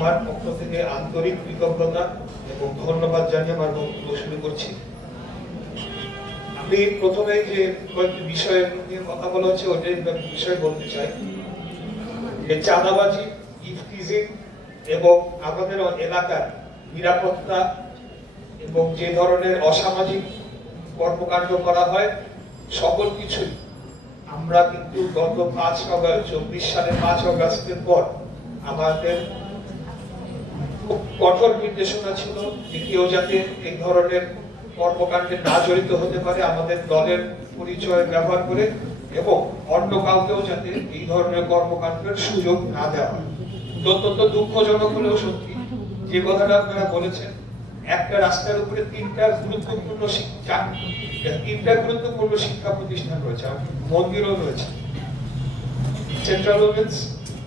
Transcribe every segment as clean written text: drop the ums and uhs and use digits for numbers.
আমার পক্ষ থেকে আন্তরিক কৃতজ্ঞতা এবং ধন্যবাদ জানিয়ে আমার বক্তব্য শুরু করছি। আমি প্রথমে যে কয়েকটি বিষয় নিয়ে কথা বলা হচ্ছে ওটাই বিষয় বলতে চাই যে চাঁদাবাজি, ইফতিজিং এবং আমাদের এলাকার নিরাপত্তা এবং যে ধরনের অসামাজিক কর্মকাণ্ড করা হয় সকল কিছুই আমরা কিন্তু গত 24 সালের 5 অগাস্টের পর আমাদের কঠোর নির্দেশনা ছিল যে কেউ যাতে এই ধরনের কর্মকাণ্ডে না জড়িত হতে পারে, আমাদের দলের পরিচয় ব্যবহার করে, এবং অন্য কাউকেও যাতে এই ধরনের কর্মকাণ্ডের সুযোগ না দেওয়া হয়। অত্যন্ত দুঃখজনক হলেও সত্যি যে কথাটা আপনারা বলেছেন, একটা রাস্তার উপরে তিনটা গুরুত্বপূর্ণ শিক্ষা প্রতিষ্ঠান রয়েছে, মন্দিরও রয়েছে, সেন্ট্রাল ওমেন্স,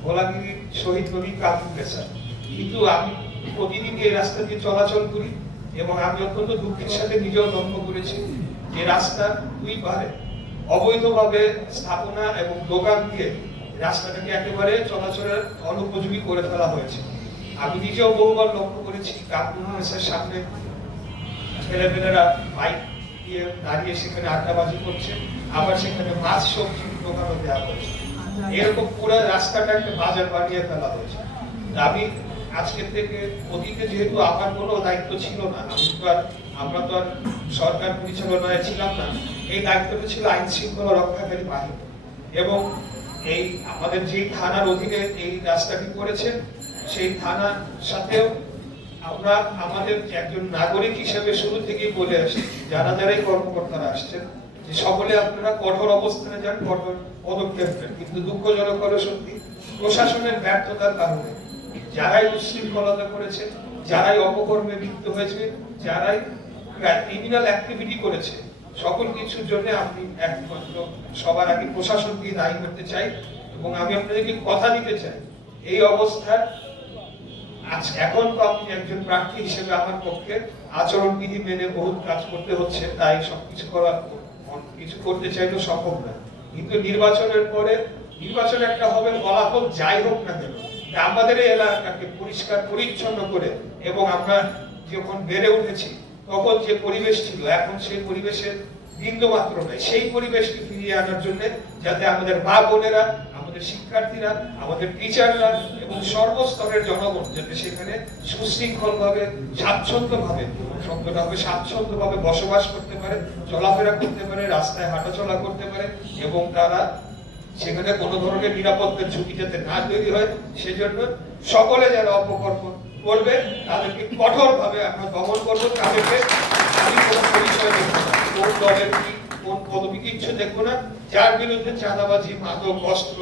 ভোলাগিরি শহীদ নবী, কাপুরেসা। কিন্তু আমি প্রতিদিন এই রাস্তা দিয়ে চলাচল করি এবং আমি অত্যন্ত দুঃখের সাথে নিজেও লক্ষ্য করেছি যে রাস্তার দুই পারে অবৈধভাবে স্থাপনা এবং দোকান দিয়ে রাস্তাটাকে একেবারে চলাচলের অনুপযোগী করে ফেলা হয়েছে। আমি নিজেও বহুবার লক্ষ্য করেছি কাপুরেসার সামনে ছেলেমেয়েরা বাইক দিয়ে দাঁড়িয়ে সেখানে আড্ডাবাজি করছে, আবার সেখানে মাছ সবজির দোকানও দেওয়া হয়েছে। এরকম পুরো রাস্তাটা একটা বাজার বানিয়ে ফেলা হয়েছে। আমি আজকের থেকে, অতীতে যেহেতু আমার কোনো দায়িত্ব ছিল না, আমরা তো আর সরকার পরিচালনায় ছিলাম না, এই দায়িত্বটা ছিল আইন শৃঙ্খলা রক্ষাকারী বাহিনী। এবং এই আমাদের যে থানার অধীনে এই রাস্তাটি করেছে সেই থানার সাথেও আমরা আমাদের একজন নাগরিক হিসেবে শুরু থেকেই বলে আসছি, যারাই কর্মকর্তারা আসছেন, যে সকলে আপনারা কঠোর অবস্থানে যান, কঠোর পদক্ষেপ নেন। কিন্তু দুঃখজনক হলো সত্যি প্রশাসনের ব্যর্থতার কারণে যারাই উচ্ছৃঙ্খলতা করেছে, যারাই অপকর্মে লিপ্ত হয়েছে, যারাই ক্রিমিনাল অ্যাক্টিভিটি করেছে, সকল কিছুর জন্য আমি একমাত্র সবার আগে প্রশাসনকে দায়ী করতে চাই। এবং আমি আপনাদেরকে কথা দিতে চাই, এই অবস্থায় এখন তো আপনি একজন প্রার্থী হিসেবে আমার পক্ষে আচরণবিধি মেনে বহুত কাজ করতে হচ্ছে, তাই সবকিছু কিছু করতে চাইলেও সম্ভব না। কিন্তু নির্বাচনের পরে নির্বাচন একটা হবে, ফলাফল যাই হোক না কেন, আমাদের এই এলাকাকে পরিষ্কার পরিচ্ছন্ন করে, এবং আমরা যখন বেড়ে উঠেছি তখন যে পরিবেশ ছিল এখন সেই পরিবেশের বিন্দু মাত্র নেই, সেই পরিবেশকে ফিরিয়ে আনার জন্য যাতে আমাদের মা বোনেরা, আমাদের শিক্ষার্থীরা, আমাদের টিচাররা এবং সর্বস্তরের জনগণ যাতে সেখানে সুশৃঙ্খল ভাবে, স্বাচ্ছন্দ্যভাবে, শব্দটা হবে স্বাচ্ছন্দ্যভাবে বসবাস করতে পারে, চলাফেরা করতে পারে, রাস্তায় হাঁটাচলা করতে পারে, এবং তারা সেখানে কোনো ধরনের নিরাপত্তার ঝুঁকি যাতে না তৈরি হয়, সেজন্য সকলে যারা অপকর্ম করবে তাদেরকে কঠোরভাবে আমরা দমন করবো। তাদেরকে আমি কোনো পরিচয় দেখবো না, কোন দলের কি, কোন পদবি কিচ্ছু দেখবো না। যার বিরুদ্ধে চাঁদাবাজি, মাদক, অস্ত্র,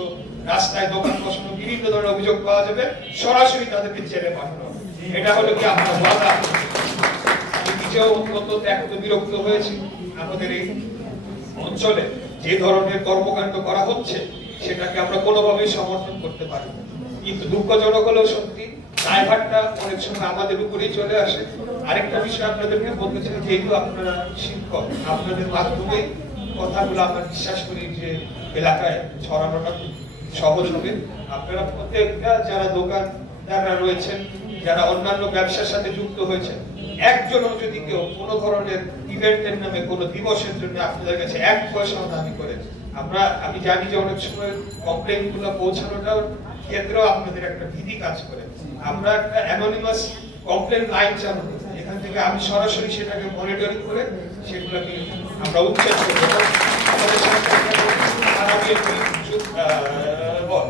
রাস্তায় দোকান বসানো, বিভিন্ন ধরনের অভিযোগ পাওয়া যাবে, সরাসরি তাদেরকে জেলে পাঠানো হবে। এটা হলো কি আপনার ওয়াদা। আমি নিজেও অত্যন্ত ত্যাক্ত বিরক্ত হয়েছি আমাদের এই অঞ্চলে যে ধরনের কর্মকাণ্ড করা হচ্ছে সেটাকে আমরা কোনোভাবেই সমর্থন করতে পারি না। কিন্তু দুঃখজনক হলেও সত্যি দায়ভারটা অনেক সময় আমাদের উপরেই চলে আসে। আরেকটা বিষয় আপনাদেরকে বলতে চাই, যেহেতু আপনারা শিক্ষক, আপনাদের মাধ্যমে কথাগুলো আমরা বিশ্বাস করি যে এলাকায় ছড়ানোটা খুব সহজ হবে। আপনারা প্রত্যেকটা যারা দোকানদাররা রয়েছেন, যারা অন্যান্য ব্যবসার সাথে যুক্ত হয়েছেন, একজনও যদি কেউ কোনো ধরনের ইভেন্টের নামে কোনো দিবসের জন্য আপনাদের কাছে 1 পয়সাও দাবি করেন, আমি জানি যে অনেক সময় কমপ্লেইন গুলো পৌঁছানোটাও ক্ষেত্রেও আপনাদের একটা ভীতি কাজ করে। আমরা একটা অ্যানোনিমাস কমপ্লেইন লাইন চালু করি, এখান থেকে আমি সরাসরি সেটাকে মনিটরিং করে সেগুলোকে আমরা উচ্ছেদ করবো। আমাদের সাথে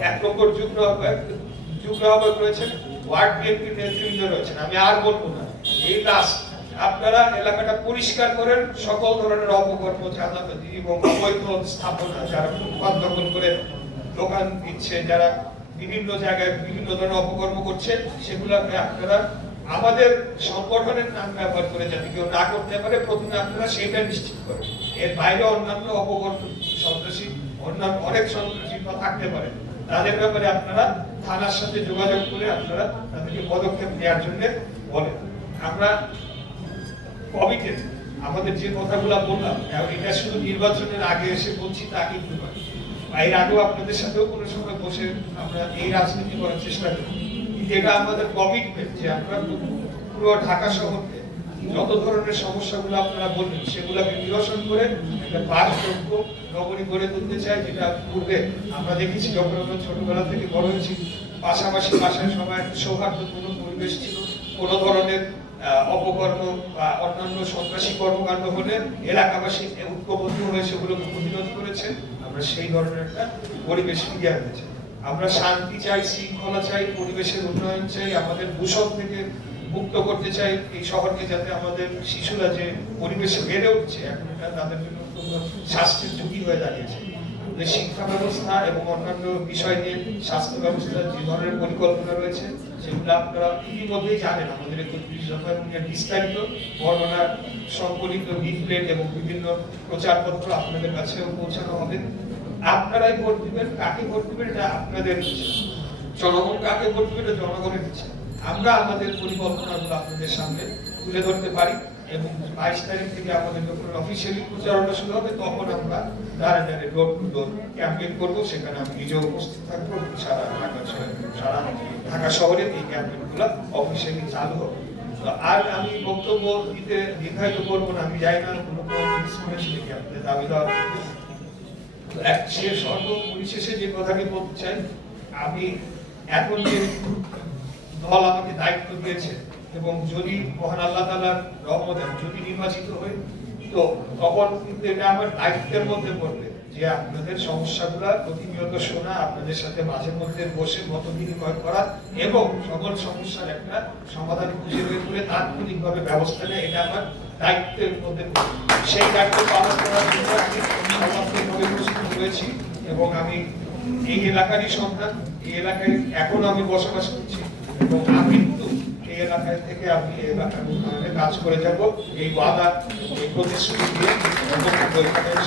1 নম্বর যুগ্ম আহ্বায়ক রয়েছেন, ওয়ার্ড বিএনপির নেতৃবৃন্দ রয়েছেন। আমি আর বলবো না, এই লাস্ট আপনারা এলাকাটা পরিষ্কার করেন, সকল ধরনের অপকর্ম, চাঁদাবাজি এবং অবৈধ স্থাপনা, যারা ফুটপাত দখল করে দোকান দিচ্ছে, যারা বিভিন্ন জায়গায় বিভিন্ন ধরনের অপকর্ম করছে, সেগুলোকে আপনারা আমাদের সংগঠনের নাম ব্যবহার করে যাতে কেউ না করতে পারে, প্রথমে আপনারা সেটা নিশ্চিত করেন। এর বাইরে অন্যান্য অপকর্ম, সন্ত্রাসী, অন্যান্য অনেক সন্ত্রাসী থাকতে পারে, তাদের ব্যাপারে আপনারা থানার সাথে যোগাযোগ করে আপনারা তাদেরকে পদক্ষেপ নেওয়ার জন্য বলেন। আমরা কমিটেড, আমাদের যে কথাগুলো বললাম এটা শুধু নির্বাচনের আগে এসে বলছি তা কিন্তু নয়, এর আগেও আপনাদের সাথেও কোনো সময় বসে আমরা এই রাজনীতি করার চেষ্টা করি। এটা আমাদের কমিটমেন্ট যে আমরা পুরো ঢাকা শহরকে যত ধরনের সমস্যাগুলো আপনারা বললেন সেগুলোকে নিরসন করে একটা বাসযোগ্য নগরী গড়ে তুলতে চাই, যেটা পূর্বে আমরা দেখেছি যখন আমরা ছোটবেলা থেকে বড় হয়েছি পাশাপাশি বাসায় সবাই একটা সৌহার্দ্যপূর্ণ পরিবেশ ছিল। কোনো ধরনের অপকর্ম বা অন্যান্য সন্ত্রাসী কর্মকাণ্ড হলে এলাকাবাসী ঐক্যবদ্ধ হয়ে সেগুলোকে প্রতিরোধ করেছেন। আমরা সেই ধরনের একটা পরিবেশ ফিরিয়ে আনতে চাই। আমরা শান্তি চাই, শৃঙ্খলা চাই, পরিবেশের উন্নয়ন চাই, আমাদের দূষণ থেকে মুক্ত করতে চাই এই শহরকে, যাতে আমাদের শিশুরা যে পরিবেশে বেড়ে উঠছে এখন এটা তাদের জন্য স্বাস্থ্যের ঝুঁকি হয়ে দাঁড়িয়েছে। শিক্ষা ব্যবস্থা এবং অন্যান্য বিষয় নিয়ে স্বাস্থ্য ব্যবস্থার যে ধরনের পরিকল্পনা রয়েছে সেগুলো আপনারা ইতিমধ্যেই জানেন। আমাদের 31 দফা এবং এর বিস্তারিত বর্ণনা সংকলিত লিফলেট এবং বিভিন্ন প্রচারপত্র আপনাদের কাছেও পৌঁছানো হবে। আপনারাই ভোট দিবেন, কাকে ভোট দিবেন এটা আপনাদের ইচ্ছা, জনগণ কাকে ভোট দিবেন এটা জনগণের ইচ্ছা। আমরা আমাদের পরিকল্পনাগুলো আপনাদের সামনে তুলে ধরতে পারি এবং 22 তারিখ থেকে আমাদের যখন অফিসিয়ালি প্রচারণা শুরু হবে তখন আমরা দাঁড়ে দাঁড়ে ডোর টু ডোর ক্যাম্পেইন করবো। সেখানে আমি নিজেও উপস্থিত থাকবো। সারা ঢাকা শহরে এই ক্যাম্পেইনগুলো অফিসিয়ালি চালু হবে। আর আমি বক্তব্য দিতে দীর্ঘায়িত করবো না, আমি যাই না কোনো মিস করেছি নাকি আপনাদের দাবি দেওয়া। পরিশেষে যে কথাটি বলতে চাই, আমি এখন যে দল আমাকে দায়িত্ব দিয়েছে এবং যদি মহান আল্লাহ তাআলার রহমতে যদি নির্বাচিত হই তো তখন কিন্তু এটা আমার দায়িত্বের মধ্যে পড়বে যে আপনাদের সমস্যাগুলো প্রতিনিয়ত শোনা, আপনাদের সাথে মাঝে মধ্যে বসে মত বিনিময় করা এবং সকল সমস্যার একটা সমাধান খুঁজে বের করে তাৎক্ষণিকভাবে ব্যবস্থা নেয়। এটা আমার দায়িত্বের মধ্যে পড়বে। সেই দায়িত্ব পালন করার জন্য আমি সমাজভাবে প্রস্তুত রয়েছি এবং আমি এই এলাকারই সন্তান, এই এলাকায় এখন আমি বসবাস করছি এবং আমি কিন্তু এই এলাকায় থেকে আমি এই এলাকার উন্নয়নে কাজ করে যাব এই ওয়াদা, এই প্রতিশ্রুতি দিয়ে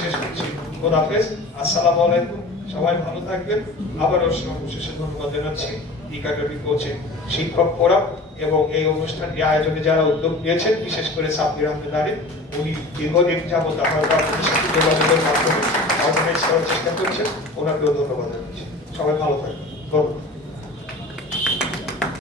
শেষ করছি। খোদাহাফেজ, আসসালামু আলাইকুম, সবাই ভালো থাকবেন। আবারও সর্বশেষে ধন্যবাদ জানাচ্ছি একাডেমি কোচের শিক্ষক ফোরাম এবং এই অনুষ্ঠানটি আয়োজনে যারা উদ্যোগ নিয়েছেন, বিশেষ করে সাব্বির আহমেদ আরিফ, উনি দীর্ঘদিন যাবত যোগাযোগের মাধ্যমে অর্গানাইজ করার চেষ্টা করছেন, ওনাকেও ধন্যবাদ জানাচ্ছি। সবাই ভালো থাকবেন, ধন্যবাদ।